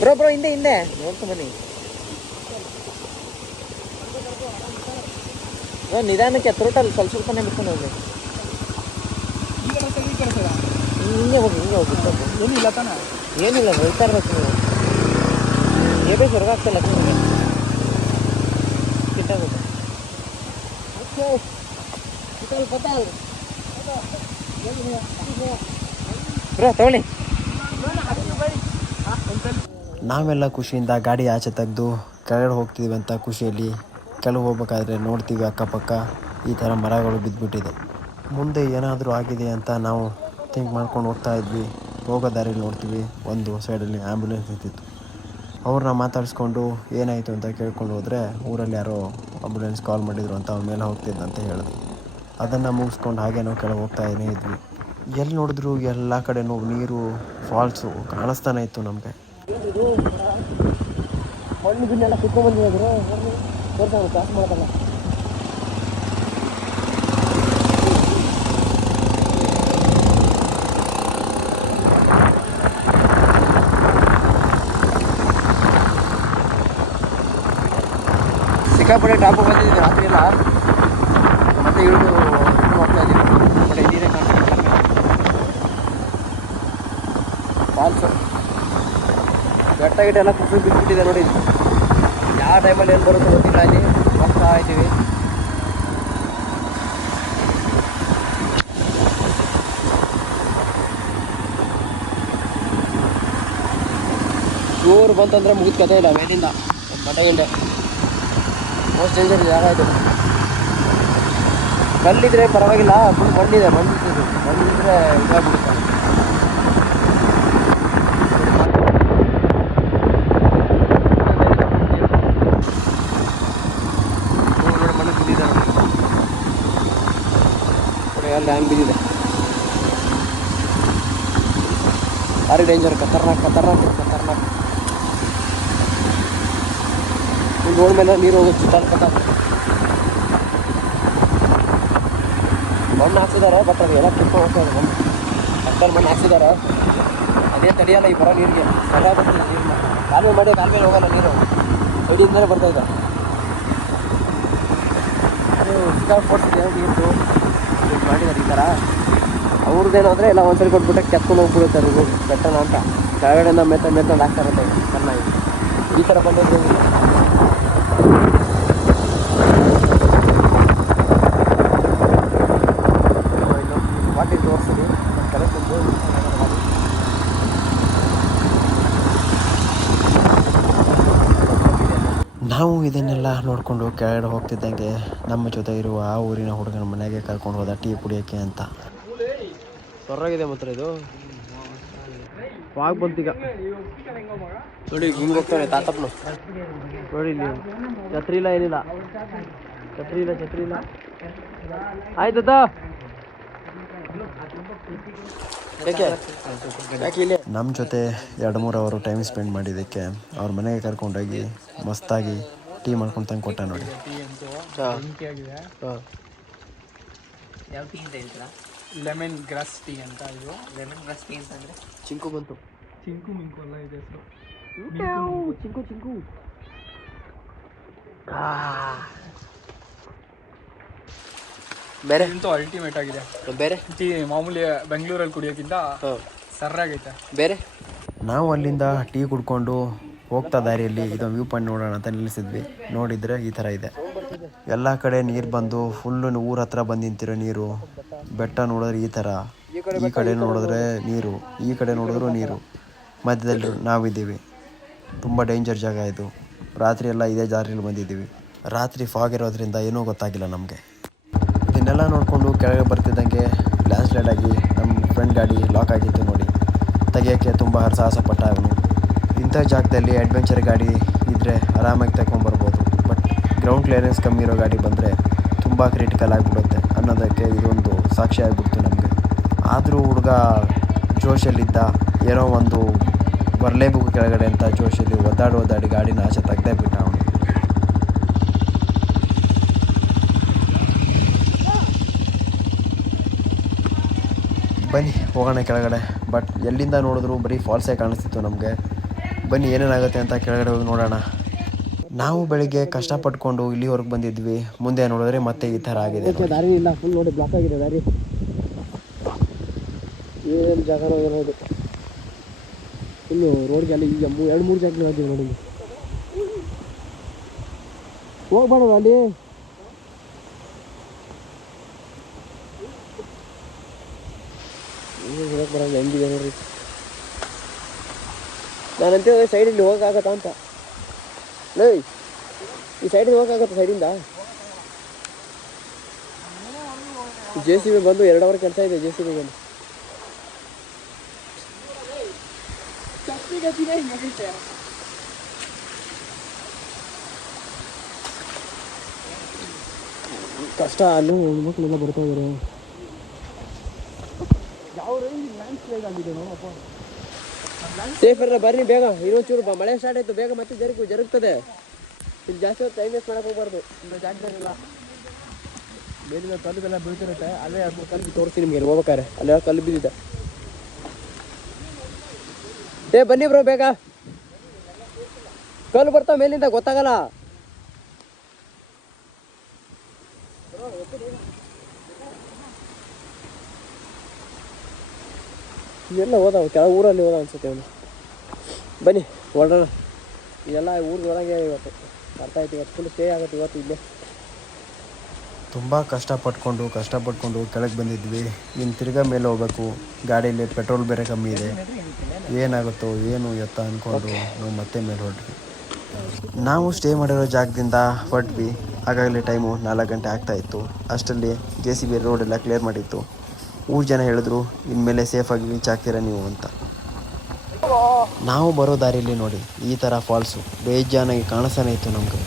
ಬ್ರೋ ಹಿಂದೆ ನೋಡ್ಕೊಂಡು ಬನ್ನಿ. ನಿಧಾನಕ್ಕೆ ಥ್ರೋಟಲ್ಲಿ ಸ್ವಲ್ಪನೇ ಬಿಟ್ಕೊಂಡು ಹೋಗಿ. ಹಿಂಗೆ ಹೋಗಿ ಏನಿಲ್ಲ ತಾನ, ಏನಿಲ್ಲ, ಹೋಗ್ತಾ ಇರ್ಬೇಕು ನೀವು. ಏ ಹೊರಗಾಗ್ತಿಲ್ಲ ನಿಮಗೆ, ಕಿಟ್ಟಾಗುತ್ತೆ. ಬ್ರೋ ತಗೊಳ್ಳಿ. ನಾವೆಲ್ಲ ಖುಷಿಯಿಂದ ಗಾಡಿ ಆಚೆ ತೆಗೆದು ಕೆಳಗಡೆ ಹೋಗ್ತಿದ್ದೀವಿ ಅಂತ ಖುಷಿಯಲ್ಲಿ ಕೆಳಗೆ ಹೋಗ್ಬೇಕಾದ್ರೆ ನೋಡ್ತೀವಿ ಅಕ್ಕಪಕ್ಕ ಈ ಥರ ಮರಗಳು ಬಿದ್ದುಬಿಟ್ಟಿದೆ. ಮುಂದೆ ಏನಾದರೂ ಆಗಿದೆ ಅಂತ ನಾವು ಥಿಂಕ್ ಮಾಡ್ಕೊಂಡು ಹೋಗ್ತಾ ಇದ್ವಿ. ಹೋಗೋ ದಾರಿಯಲ್ಲಿ ನೋಡ್ತೀವಿ ಒಂದು ಸೈಡಲ್ಲಿ ಆ್ಯಂಬುಲೆನ್ಸ್ ನಿಂತಿತ್ತು. ಅವ್ರನ್ನ ಮಾತಾಡಿಸ್ಕೊಂಡು ಏನಾಯಿತು ಅಂತ ಕೇಳ್ಕೊಂಡು ಹೋದರೆ ಊರಲ್ಲಿ ಯಾರೋ ಆಂಬುಲೆನ್ಸ್ ಕಾಲ್ ಮಾಡಿದ್ರು ಅಂತ ಅವ್ನ ಮೇಲೆ ಹೋಗ್ತಿದ್ದಂತ ಹೇಳಿದ್ರು. ಅದನ್ನು ಮುಗಿಸ್ಕೊಂಡು ಹಾಗೆ ನಾವು ಕೆಳಗೆ ಹೋಗ್ತಾನೇ ಇದ್ವಿ. ಎಲ್ಲಿ ನೋಡಿದ್ರು ಎಲ್ಲ ಕಡೆನೂ ನೀರು, ಫಾಲ್ಸು ಕಾಣಿಸ್ತಾನೆ ಇತ್ತು ನಮಗೆ. ಮಣ್ಣು ಬಿನ್ನೆಲ್ಲ ಕುತ್ಕೊಂಡ್ಬಂದಿದ್ರು ತೋರ್ಸೋಣ ಕ್ಲಾಸ್ ಮಾಡೋದಲ್ಲ. ಸಿಕ್ಕಾಪಟ್ಟೆ ಟಾಪು ಬಂದಿದ್ದೀವಿ ರಾತ್ರಿ ಎಲ್ಲ. ಮತ್ತೆ ಇಳಿದು ಹೋಗ್ತಾ ಇದ್ದೀವಿ. ಬಟ್ ನೀರೇ ಕಾಣ್ತಿಲ್ಲ. ಫಾಲ್ಸು ಬೆಟ್ಟ ಗಿಟ್ಟ ಎಲ್ಲ ಕುಸಿದು ಬಿಟ್ಬಿಟ್ಟಿದೆ ನೋಡಿ. ಯಾವ ಟೈಮಲ್ಲಿ ಏನು ಬರುತ್ತೋ ಗೊತ್ತಿಲ್ಲ. ಅಲ್ಲಿ ಹೋಗ್ತಾ ಇದ್ದೀವಿ. ಜೋರು ಬಂತಂದ್ರೆ ಮುಗಿದ ಕಥೆ ಇಲ್ಲ. ಮೇಲಿಂದ ಒಂದು ಗಂಟೆ ಮೋಸ್ಟ್ ಡೇಂಜರ್ ಜಾಗ ಇದು. ಕಲ್ಲಿದ್ರೆ ಪರವಾಗಿಲ್ಲ, ಫುಲ್ ಮಣ್ಣಿದೆ. ಮಣ್ಣಿದ್ರೆ ಇದಾಗ್ಬಿಡುತ್ತೆ. ಮಣ್ಣು ಬಿದ್ದಿದೆ ನೋಡಿ, ಅಲ್ಲಿ ಹ್ಯಾಂಗ್ ಬಿದ್ದಿದೆ. ಭಾರಿ ಡೇಂಜರ್, ಖತರ್ನಾಕ್. ರೋಡ್ ಮೇಲೆ ನೀರು ಹೋಗೋದು ಸುತ್ತಾಡ್ಕೊತ ಮಣ್ಣು ಹಾಕ್ಸಿದ್ದಾರೆ. ಬಟ್ ಅದು ಎಲ್ಲ ಕಿತ್ಕೊಂಡು ಹೋಗ್ತದೆ. ಅಷ್ಟಲ್ಲಿ ಮಣ್ಣು ಹಾಕ್ಸಿದ್ದಾರೆ. ಅದೇ ತಡೆಯಲ್ಲ ಈ ಬರೋ ನೀರಿಗೆ. ಸಲ ಬರ್ತಿಲ್ಲ ನೀರು. ಕಾಲ್ ಮೇಲೆ ಹೋಗಲ್ಲ ನೀರು, ಸೈಡಿಂದಲೇ ಬರ್ತಾಯಿದೆ. ಅದು ಸಿಕ್ಕಾಗಿ ಕೊಡ್ತಿದೆ ನೀರು ಮಾಡಿದ್ದಾರೆ ಈ ಥರ. ಅವ್ರದ್ದೇನು ಅಂದರೆ ಎಲ್ಲ ಒಂದ್ಸರಿ ಕೊಟ್ಬಿಟ್ಟೆ ಕೆತ್ಕೊಂಡು ಹೋಗ್ಬಿಡುತ್ತೆ ಅದು ಬೆಟ್ಟನ ಅಂತ. ಕೆಳಗಡೆಯಿಂದ ಮೆತ್ತಂಡು ಹಾಕ್ತಾರಂತೆ ಚೆನ್ನಾಗಿ. ಈ ಥರ ಬಂದದ್ದು ವಾಟಿ ತೋರಿಸಿದ್ವಿ ಕರೆಕ್ಟ್. ನಾವು ಇದನ್ನೆಲ್ಲ ನೋಡಿಕೊಂಡು ಕೆಳಗಡೆ ಹೋಗ್ತಿದ್ದಂಗೆ ನಮ್ಮ ಜೊತೆ ಇರುವ ಆ ಊರಿನ ಹುಡುಗನ ಮನೆಗೆ ಕರ್ಕೊಂಡು ಹೋದ ಟೀ ಕುಡಿಯೋಕ್ಕೆ ಅಂತ. ಹೊರಗಿದೆ ಮಾತ್ರ ಇದು ವಾಗ್ ಬಂತೀಗ ನೋಡಿ. ಹಿಂಗೆ ಹೋಗ್ತಾನೆ ತಾತಪ್ಪನು ನೋಡಿ. ಇಲ್ಲಿ ಛತ್ರಿ ಇಲ್ಲ, ಏನಿಲ್ಲ. ಛತ್ರಿ ಇಲ್ಲ. ಆಯ್ತದ ನಮ್ಮ ಜೊತೆ 2-3 ಅವರು ಟೈಮ್ ಸ್ಪೆಂಡ್ ಮಾಡಿದ್ದಕ್ಕೆ ಅವ್ರ ಮನೆಗೆ ಕರ್ಕೊಂಡೋಗಿ ಮಸ್ತಾಗಿ ಟೀ ಮಾಡ್ಕೊಂಡು ತಂದು ಕೊಟ್ಟ ನೋಡಿ. ಯಾವ ಟೀ ಅಂತ ಹೇಳ್ತೀರಾ? ಲೆಮನ್ ಗ್ರಾಸ್ ಟೀ ಅಂತ. ಇದು ಲೆಮನ್ ಗ್ರಾಸ್ ಟೀ ಅಂತಂದರೆ ಚಿಂಕು ಬಂತು. ಚಿಂಕು ಮಿಂಕು ಅಲ್ಲ ಇದೆ ಹೆಸರು. ಚಿಂಕು ಬೇರೆ ಅಂತೂ ಅಲ್ಟಿಮೇಟ್ ಆಗಿದೆ. ಬೇರೆ ಟೀ ಮಾಮೂಲಿ ಬೆಂಗಳೂರಲ್ಲಿ ಕುಡಿಯೋಕ್ಕಿಂತ ಸರ್ರಾಗೈತೆ. ಬೇರೆ ನಾವು ಅಲ್ಲಿಂದ ಟೀ ಕುಡ್ಕೊಂಡು ಹೋಗ್ತಾ ದಾರಿಯಲ್ಲಿ ಇದೊಂದು ವ್ಯೂ ಪಾಯಿಂಟ್ ನೋಡೋಣ ಅಂತ ನಿಲ್ಲಿಸಿದ್ವಿ. ನೋಡಿದರೆ ಈ ಥರ ಇದೆ. ಎಲ್ಲ ಕಡೆ ನೀರು ಬಂದು ಫುಲ್ಲು ಊರ ಹತ್ರ ಬಂದು ನಿಂತಿರೋ ನೀರು. ಬೆಟ್ಟ ನೋಡಿದ್ರೆ ಈ ಥರ, ಈ ಕಡೆ ನೋಡಿದ್ರೆ ನೀರು, ಈ ಕಡೆ ನೋಡಿದ್ರು ನೀರು, ಮಧ್ಯದಲ್ಲಿ ನಾವಿದ್ದೀವಿ. ತುಂಬ ಡೇಂಜರ್ ಜಾಗ ಇದು. ರಾತ್ರಿ ಎಲ್ಲ ಇದೇ ದಾರಿಯಲ್ಲಿ ಬಂದಿದ್ದೀವಿ. ರಾತ್ರಿ ಫಾಗ್ ಇರೋದ್ರಿಂದ ಏನೂ ಗೊತ್ತಾಗಿಲ್ಲ ನಮಗೆ. ಇದನ್ನೆಲ್ಲ ನೋಡಿಕೊಂಡು ಕೆಳಗೆ ಬರ್ತಿದ್ದಂಗೆ ಲ್ಯಾಂಡ್ ಸ್ಲೈಡ್ ಆಗಿ ನಮ್ಮ ಫ್ರೆಂಡ್ ಗಾಡಿ ಲಾಕ್ ಆಗಿತ್ತು ನೋಡಿ. ತೆಗಿಯೋಕ್ಕೆ ತುಂಬ ಸಾಹಸ ಪಟ್ಟ ಅವನು. ಇಂಥ ಜಾಗದಲ್ಲಿ ಅಡ್ವೆಂಚರ್ ಗಾಡಿ ಇದ್ದರೆ ಆರಾಮಾಗಿ ತಗೊಂಬರ್ಬೋದು. ಬಟ್ ಗ್ರೌಂಡ್ ಕ್ಲಿಯರೆನ್ಸ್ ಕಮ್ಮಿ ಇರೋ ಗಾಡಿ ಬಂದರೆ ತುಂಬ ಕ್ರಿಟಿಕಲ್ ಆಗಿಬಿಡುತ್ತೆ ಅನ್ನೋದಕ್ಕೆ ಇದೊಂದು ಸಾಕ್ಷಿ ಆಗಿಬಿಡ್ತು ನಮಗೆ. ಆದರೂ ಹುಡುಗ ಜೋಶಲ್ಲಿದ್ದ. ಏನೋ ಒಂದು ಬರಲೇಬೇಕು ಕೆಳಗಡೆ ಅಂತ ಜೋಶಲ್ಲಿ ಒದ್ದಾಡಿ ಗಾಡಿನ ಆಚೆ ತೆಗ್ದೇ ಬಿಟ್ಟ ಅವನು. ಬನ್ನಿ ಹೋಗೋಣ ಕೆಳಗಡೆ. ಬಟ್ ಎಲ್ಲಿಂದ ನೋಡಿದ್ರು ಬರೀ ಫಾಲ್ಸೇ ಕಾಣಿಸ್ತಿತ್ತು ನಮಗೆ. ಬನ್ನಿ ಏನೇನಾಗುತ್ತೆ ಅಂತ ಕೆಳಗಡೆ ಹೋಗಿ ನೋಡೋಣ. ನಾವು ಬೆಳಿಗ್ಗೆ ಕಷ್ಟಪಟ್ಕೊಂಡು ಇಲ್ಲಿವರೆಗೆ ಬಂದಿದ್ವಿ. ಮುಂದೆ ನೋಡಿದ್ರೆ ಮತ್ತೆ ಈ ಥರ ಆಗಿದೆ. ದಾರಿ ಇಲ್ಲ, ಫುಲ್ ನೋಡಿ ಬ್ಲಾಕ್ ಆಗಿದೆ ದಾರಿ. ಏನು ಜಾಗನೋ ಏನೋದು. ಇನ್ನು ರೋಡ್ಗೆ ಅಲ್ಲಿ ಈಗ 2-3 ಜಾಗ ಆಗಿದೆ ನೋಡಿ. ಹೋಗ್ಬೇಡ ಅಲ್ಲಿ. ಬರೋದು ಹೆಂಗಿದೆ ನೋಡ್ರಿ. ನಾನಂತೇಳಿ ಸೈಡಲ್ಲಿ ಹೋಗೋಕ್ಕಾಗತ್ತಾ ಅಂತ. ಲೇ ಈ ಸೈಡಿಂದ ಹೋಗೋಕ್ಕಾಗತ್ತೆ ಸೈಡಿಂದ JCB ಬಂದು 2 ಅವರ್ ಕೆಲಸ ಇದೆ JCB ಬಂದು ಕಷ್ಟ ಅಲ್ಲೂ ಹೆಣ್ಮಕ್ಳೆಲ್ಲ ಬರ್ತಾ ಇದಾರೆ ಯಾವ ಲ್ಯಾಂಡ್ ಸ್ಲೈಡ್ ಆಗಿದೆ ನೋಡಪ್ಪ ಸೇಫ್ ಇರ ಬರ್ರಿ ಬೇಗ ಇನ್ನೊಂಚೂರು ಮಳೆ ಸ್ಟಾರ್ಟ್ ಆಯ್ತು ಬೇಗ ಮತ್ತೆ ಜರುಗ್ತದೆ ಇಲ್ಲಿ ಜಾಸ್ತಿ ಹೊತ್ತು ಟೈಮ್ ವೇಸ್ಟ್ ಮಾಡಕ್ಕೆ ಹೋಗ್ಬಾರ್ದು ಇಲ್ಲ ಜಾಗದಾಗಿಲ್ಲ ಮೇಲಿನ ಕಲ್ಲುಗೆಲ್ಲ ಬೀಳ್ತಿರುತ್ತೆ ಅಲ್ಲೇ ಅದು ಕಲ್ಲು ತೋರಿಸ್ತೀನಿ ನಿಮಗೆ ಹೋಗ್ಬೇಕಾರೆ ಅಲ್ಲೇ ಕಲ್ಲು ಬಿದ್ದಿದೆ ಬನ್ನಿ ಬ್ರೋ ಬೇಗ ಕಲ್ಲು ಬರ್ತಾವ ಮೇಲಿಂದ ಗೊತ್ತಾಗಲ್ಲ ಇವೆಲ್ಲ ಹೋದಾವ ಕೆಲ ಊರಲ್ಲಿ ಹೋದ ಅನ್ಸುತ್ತೆ ಅವನು ಬನ್ನಿ ಹೊರಡೋಣ ಇದೆಲ್ಲ ಊರಿಗೆ ಒಳಗೆ ಇವತ್ತು ಅರ್ಥ ಆಯ್ತು ಇವತ್ತು ಫುಲ್ ಸ್ಟೇ ಆಗುತ್ತೆ ಇವತ್ತು ಇಲ್ಲೇ ತುಂಬ ಕಷ್ಟಪಟ್ಕೊಂಡು ಕೆಳಗೆ ಬಂದಿದ್ವಿ ಇನ್ನು ತಿರ್ಗಾ ಮೇಲೆ ಹೋಗ್ಬೇಕು ಗಾಡೀಲಿ ಪೆಟ್ರೋಲ್ ಬೇರೆ ಕಮ್ಮಿ ಇದೆ ಏನಾಗುತ್ತೋ ಏನು ಎತ್ತ ಅಂದ್ಕೊಂಡು ನಾವು ಮತ್ತೆ ಮೇಲೆ ಹೊರಟ್ವಿ ನಾವು ಸ್ಟೇ ಮಾಡಿರೋ ಜಾಗದಿಂದ ಹೊರಟ್ವಿ ಆಗಾಗಲೇ ಟೈಮು 4 ಗಂಟೆ ಆಗ್ತಾಯಿತ್ತು ಅಷ್ಟರಲ್ಲಿ JCB ರೋಡೆಲ್ಲ ಕ್ಲಿಯರ್ ಮಾಡಿತ್ತು ಊರು ಜನ ಹೇಳಿದ್ರು ಇನ್ಮೇಲೆ ಸೇಫಾಗಿ ರೀಚ್ ಆಗ್ತೀರಾ ನೀವು ಅಂತ ನಾವು ಬರೋ ದಾರಿಯಲ್ಲಿ ನೋಡಿ ಈ ಥರ ಫಾಲ್ಸು ಬೇಜಾನಾಗಿ ಕಾಣಿಸ್ತಾನೆ ಇತ್ತು ನಮಗೆ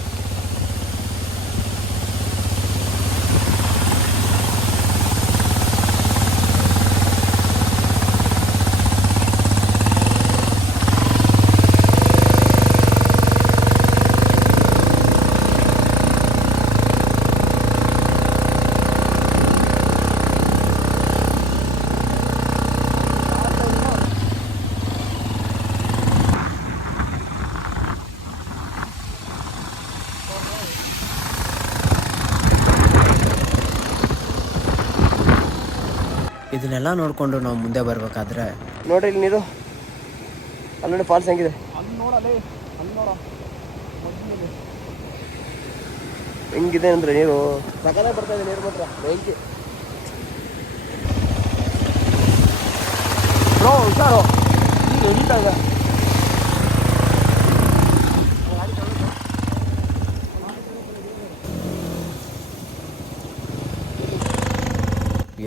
ಇದನ್ನೆಲ್ಲ ನೋಡಿಕೊಂಡು ನಾವು ಮುಂದೆ ಬರಬೇಕಾದ್ರೆ ನೋಡ್ರಿ ಇಲ್ಲಿ ನೀರು ಅಲ್ಲಿ ಫಾಲ್ಸ್ ಹೆಂಗಿದೆ ಹೆಂಗಿದೆ ಅಂದ್ರೆ ನೀರು ಸಕಲ ಬರ್ತಾ ಇದೆ ನೀರು ಮಾತ್ರ ಬೆಂಕಿ ಹುಷಾರು ಈಗ ಹಿಡಿತಾಗ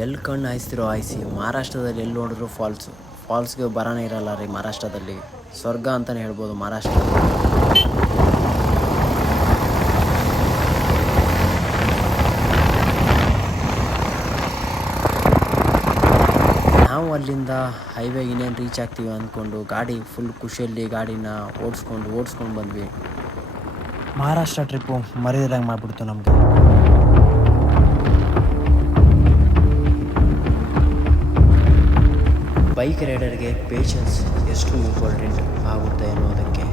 ಎಲ್ಲಿ ಕಣ್ಣು ಹಾಯಿಸ್ತಿರೋ ಹಾಯಿಸಿ ಮಹಾರಾಷ್ಟ್ರದಲ್ಲಿ ಎಲ್ಲಿ ನೋಡಿದ್ರು ಫಾಲ್ಸ್ಗೆ ಬರೋನೇ ಇರಲ್ಲ ರೀ ಮಹಾರಾಷ್ಟ್ರದಲ್ಲಿ ಸ್ವರ್ಗ ಅಂತಲೇ ಹೇಳ್ಬೋದು ಮಹಾರಾಷ್ಟ್ರ ನಾವು ಅಲ್ಲಿಂದ ಹೈವೇ ಇನ್ನೇನು ರೀಚ್ ಆಗ್ತೀವಿ ಅಂದ್ಕೊಂಡು ಗಾಡಿ ಫುಲ್ ಖುಷಿಯಲ್ಲಿ ಗಾಡಿನ ಓಡಿಸ್ಕೊಂಡು ಬಂದ್ವಿ ಮಹಾರಾಷ್ಟ್ರ ಟ್ರಿಪ್ಪು ಮರೆದಿರಂಗೆ ಮಾಡಿಬಿಡ್ತು ನಮಗೆ ಬೈಕ್ ರೈಡರ್ಗೆ ಪೇಷನ್ಸ್ ಎಷ್ಟು ಇಂಪಾರ್ಟೆಂಟ್ ಆಗುತ್ತೆ ಅನ್ನೋದಕ್ಕೆ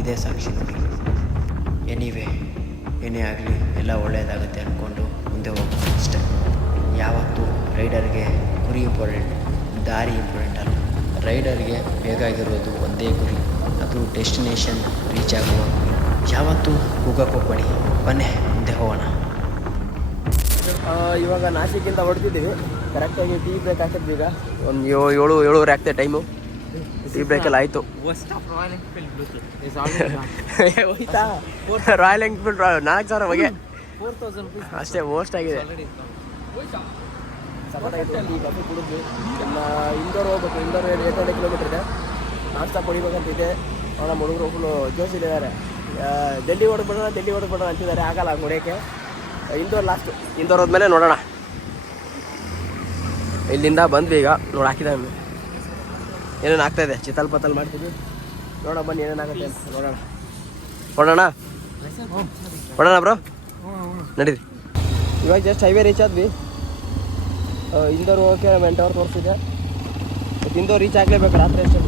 ಇದೇ ಸಾಕ್ಷಿ ನೋಡಿ ಎನಿವೇ ಏನೇ ಆಗಲಿ ಎಲ್ಲ ಒಳ್ಳೆಯದಾಗುತ್ತೆ ಅಂದ್ಕೊಂಡು ಮುಂದೆ ಹೋಗೋದು ಅಷ್ಟೇ ಯಾವತ್ತೂ ರೈಡರ್ಗೆ ಗುರಿ ಇಂಪಾರ್ಟೆಂಟ್ ದಾರಿ ಇಂಪಾರ್ಟೆಂಟ್ ಅಲ್ಲ ರೈಡರ್ಗೆ ಬೇಕಾಗಿರೋದು ಒಂದೇ ಗುರಿ ಅದು ಡೆಸ್ಟಿನೇಷನ್ ರೀಚ್ ಆಗುವ ಯಾವತ್ತೂ ಹೋಗೋಕ್ಕೆ ಹೋಗ್ಬೇಡಿ ಬನ್ನಿ ಮುಂದೆ ಹೋಗೋಣ ಇವಾಗ ನಾಸಿಕಿಂದ ಹೊಡ್ತಿದ್ದೀವಿ ಕರೆಕ್ಟಾಗಿ ಟೀ ಬ್ರೇಕ್ ಹಾಕಿದ್ವಿ ಈಗ ಒಂದು 7-7:30 ಆಗ್ತದೆ ಟೈಮು ಟೀ ಬ್ರೇಕೆಲ್ಲ ಆಯಿತು ಹೋಯ್ತಾ ರಾಯಲ್ ಎನ್ಫೀಲ್ಡ್ 4,000 ಬಗ್ಗೆ ಅಷ್ಟೇ ವೇಸ್ಟ್ ಆಗಿದೆ ಸಪೋರ್ಟಾಗಿತ್ತು ಟೀ ಕಾಫಿ ಕುಡಿದ್ವಿ ಇನ್ನು ಇಂದೋರ್ ಹೋಗ್ಬೇಕು ಇಂದೋರ್ 800 ಕಿಲೋಮೀಟ್ರ್ ಇದೆ ನಾನ್ ಹೊಡಿಬೇಕಂತಿದೆ ನಮ್ಮ ಹುಡುಗರು ಫುಲ್ಲು ಜೋಶಿದ್ದಾರೆ ಡೆಲ್ಲಿ ಹೊಡ್ಬಿಡೋಣ ಅಂತಿದ್ದಾರೆ ಆಗಲ್ಲ ಹೊಡೆಯೋಕ್ಕೆ ಇಂದೋರ್ ಲಾಸ್ಟು ಇಂದೋರ್ ಹೋದ್ಮೇಲೆ ನೋಡೋಣ ಇಲ್ಲಿಂದ ಬಂದ್ವಿ ಈಗ ನೋಡಿ ಹಾಕಿದ ಏನೇನು ಆಗ್ತಾಯಿದೆ ಚಿತ್ತಲ್ ಮಾಡ್ತೀವಿ ನೋಡೋಣ ಬನ್ನಿ ಏನೇನಾಗುತ್ತೆ ಅಂತ ಹೊಡೋಣ ಬ್ರೋ ನಡೀರಿ ಇವಾಗ ಜಸ್ಟ್ ಹೈವೇ ರೀಚ್ ಆದ್ವಿ ಇಂದೋರ್ ಹೋಗೋಕ್ಕೆ 8 ಅವರ್ ತೋರಿಸಿದೆ ಮತ್ತು ಇಂದೋರ್ ರೀಚ್ ಆಗಲೇಬೇಕು ರಾತ್ರಿ ಅಷ್ಟೇ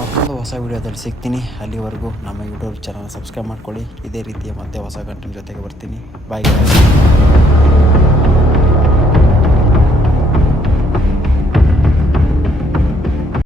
ಮತ್ತೊಂದು ಹೊಸ ವಿಡಿಯೋದಲ್ಲಿ ಸಿಗ್ತೀನಿ ಅಲ್ಲಿವರೆಗೂ ನಮ್ಮ ಯೂಟ್ಯೂಬ್ ಚಾನಲ್ ಸಬ್ಸ್ಕ್ರೈಬ್ ಮಾಡ್ಕೊಳ್ಳಿ ಇದೇ ರೀತಿಯ ಮತ್ತೆ ಹೊಸ ಕಂಟೆಂಟ್ ಜೊತೆಗೆ ಬರ್ತೀನಿ ಬಾಯ್.